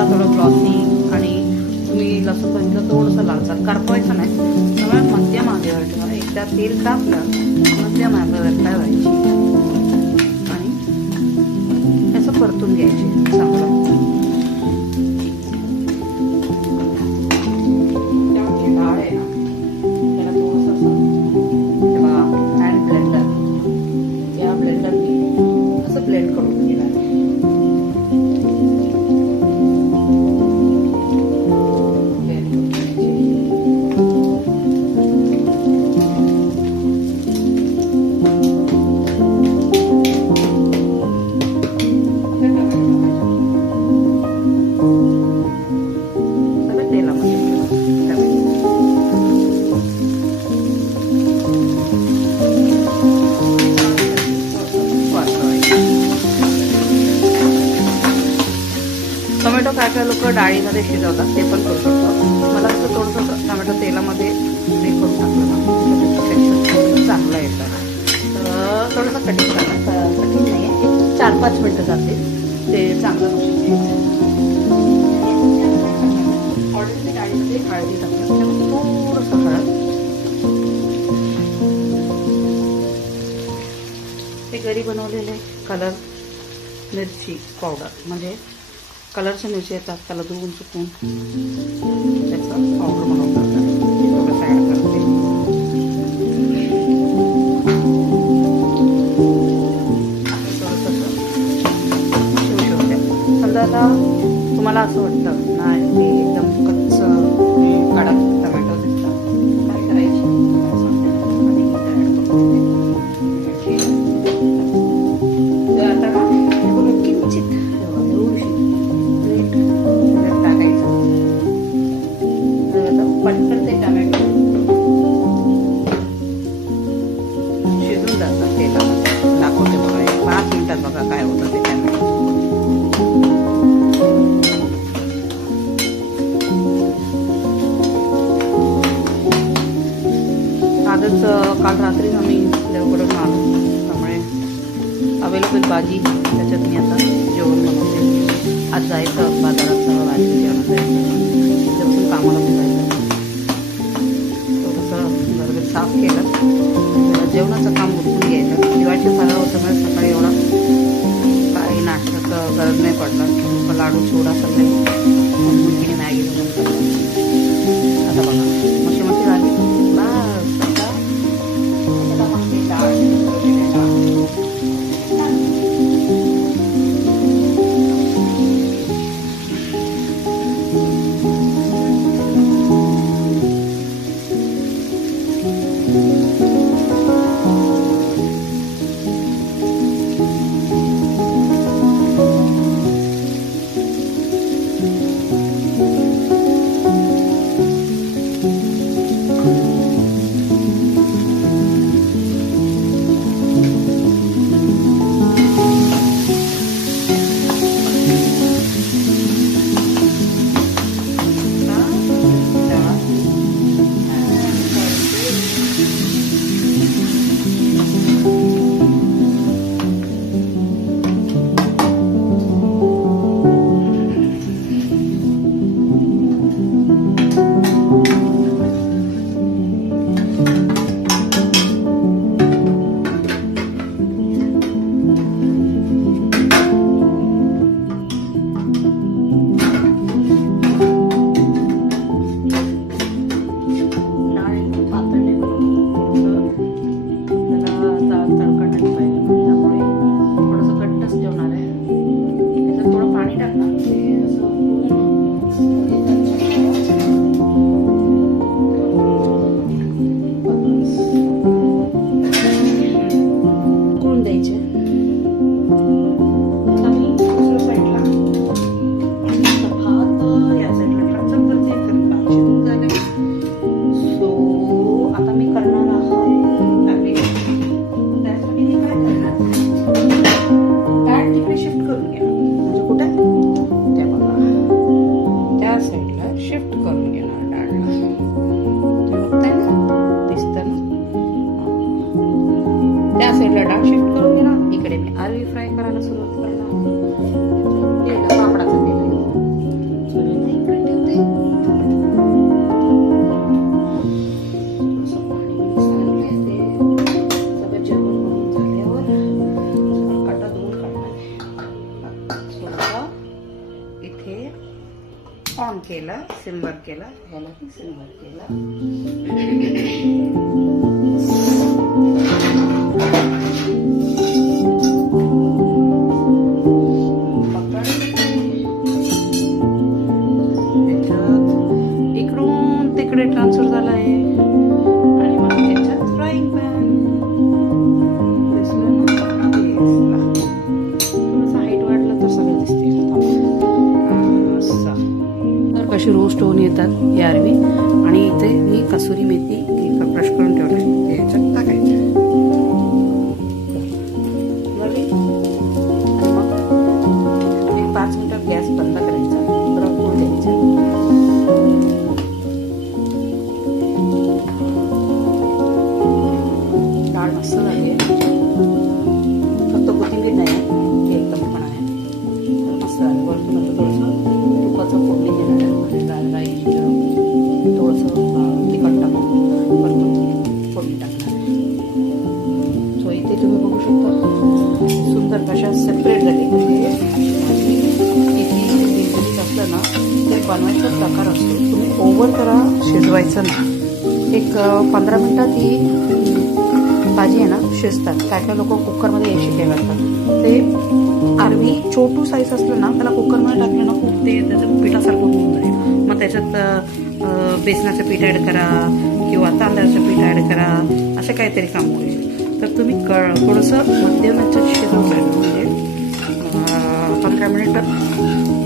दिसायला थोडं ग्लॉसी आणि तुम्ही लसूण बघितलं थोडंसं लालसर करपवायचं नाही. त्यामुळे मध्यम आधीवर ठेवा. एकदा तेल टाकलं मध्यम आधीवर ठेवायची आणि त्याचं परतून घ्यायची चांगलं. टोमॅटो काय लोक डाळीमध्ये शिजवतात, ते पण करू शकतो. मला असं थोडंसं टोमॅटो तेलामध्ये हे करून टाकलं ना टेक्स्चर चांगलं येतं. तर थोडंसं कटिंग करणं कठीण नाही आहे, 4-5 मिनटं जाते ते चांगलं शिजवायचं. ऑलरेडी डाळीमध्ये हळदी टाकलं, थोडंसं हळद, ते घरी बनवलेले कलर मिरची पावडर, म्हणजे कलरच्या मिरची येतात त्याला धुवून चुकून त्याचं पावडर बनवून टाकतात, ते थोडंसं ॲड करते. थोडंसं शिवशिवत्या. समजा आता तुम्हाला असं वाटतं नाही ते एकदम कच्च कडक टोमॅटो दिसतात, काय करायची आता ना किंचित पटकन ते टोमॅटो शिजून जातात तेलामध्ये. दाखवते बघा 5 मिनिटात बघा काय होतं ते टोमॅटो. आजच काल रात्री आम्ही देवकडून आलो, त्यामुळे अवेलेबल भाजी त्याच्यात मी आता जेवण बनवते. आज जायचं बाजारात, सगळं भाजी जेवण जायचं, त्यापासून कामाला पण जायचं. साफ केलं, जेवणाचं काम उरकून घ्यायचं. दिवाळीची फराळ होतं म्हणजे सकाळी एवढा काही नाश्त्याचं गरज नाही पडलं. लाडू चिवडा सगळे मुलगीने मॅगी बनवून टाकलं. आता बघा मशी मशी झाली बस. आता मग डाळ हे ऑन केलं, सिम्बर केलं, ह्याला सिम्बर केलं. इकडून तिकडे ट्रान्सफर झाला आहे आणि मग त्याच्यात फ्राईंग पॅन दिसलं ना, थोडंसं हाईट वाढलं तर सगळं दिसते. कशी रोस्ट होऊन येतात हे अरवी. आणि इथे मी कसुरी मेथी क्रश करून ठेवले, ते याच्यात टाकायचे. आणि मग एक 5 मिनिटं गॅस बंद करायचा, ब्राऊन होऊन द्यायचा. डाळ मस्त झाली आहे, फक्त कोथिंबीर नाही आहे, हे एकदम पण आहे. मस्त झाली. वरतून आता थोडंसं तुपाचं फोडणी देणार आहे, थोडंसं तिखट टाकून वरतून फोडणी टाकणार आहे. सो इथे तुम्ही बघू शकता सुंदर कशा सेपरेट झाली. म्हणजे किती बिलबिलीत असलं ना ते बनवायचा प्रकार असतो. तुम्ही ओव्हर करा, शिजवायचं ना. एक 15 मिनिटात ही भाजी आहे ना शिजतात. काय काय लोक कुकरमध्ये शिट्या करतात. ते अरवी छोटू साईज असलं ना त्याला कुकरमध्ये टाकलं ना खूप ते त्याचं पिठासारखं होऊन जाईल. मग त्याच्यात बेसनाचं पीठ ॲड करा किंवा तांदळाचं पीठ ॲड करा, असं काहीतरी काम होईल. तर तुम्ही थोडंसं मध्यम याच्यात शिजवलं म्हणजे 15 मिनिटं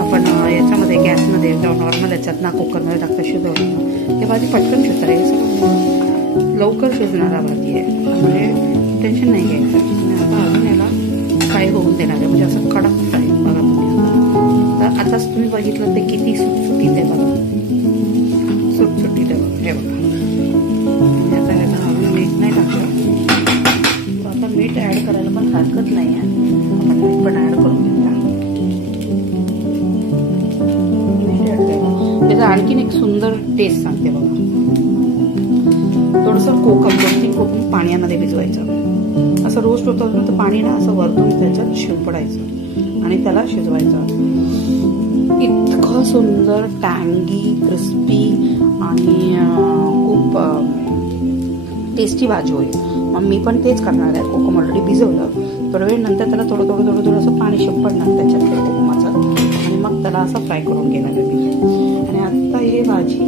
आपण याच्यामध्ये गॅसमध्ये किंवा नॉर्मल याच्यात ना कुकरमध्ये टाकता शिजवलं हे भाजी पटकन शिजणार आहे. सगळं लवकर शिजणारा भाजी आहे, म्हणजे टेन्शन नाही घ्यायचं. आणि आता अजून याला फ्राय होऊन देणार आहे, म्हणजे असं कडक फ्राय. बघा तुम्ही तर आताच तुम्ही बघितलं ते किती सुटसुटीत आहे. बघा सुटसुटीत आहे बघा, हे बघा. आता ह्याला अजून मीठ नाही टाकलं, तर आता मीठ ॲड करायला पण हरकत नाही आहे. आपण मीठ पण ॲड करून घेऊया. मीठ ॲड केलं त्याचा आणखीन एक सुंदर टेस्ट सांगते बघा. थोडंसं कोकम 2-3 कोकम पाण्यामध्ये भिजवायचं. असं रोस्ट होतं ना तर पाणी ना असं वरतून त्याच्यात शिंपडायचं आणि त्याला शिजवायचं. इतकं सुंदर टँगी क्रिस्पी आणि खूप टेस्टी भाजी होईल. मग मी पण तेच करणार आहे. कोकम ऑलरेडी भिजवलं, थोड्या वेळ नंतर त्याला थोडं पाणी शिंपडणार त्याच्यात कोकमाचं आणि मग त्याला असं फ्राय करून घेणार आहे मी. आणि आता हे भाजी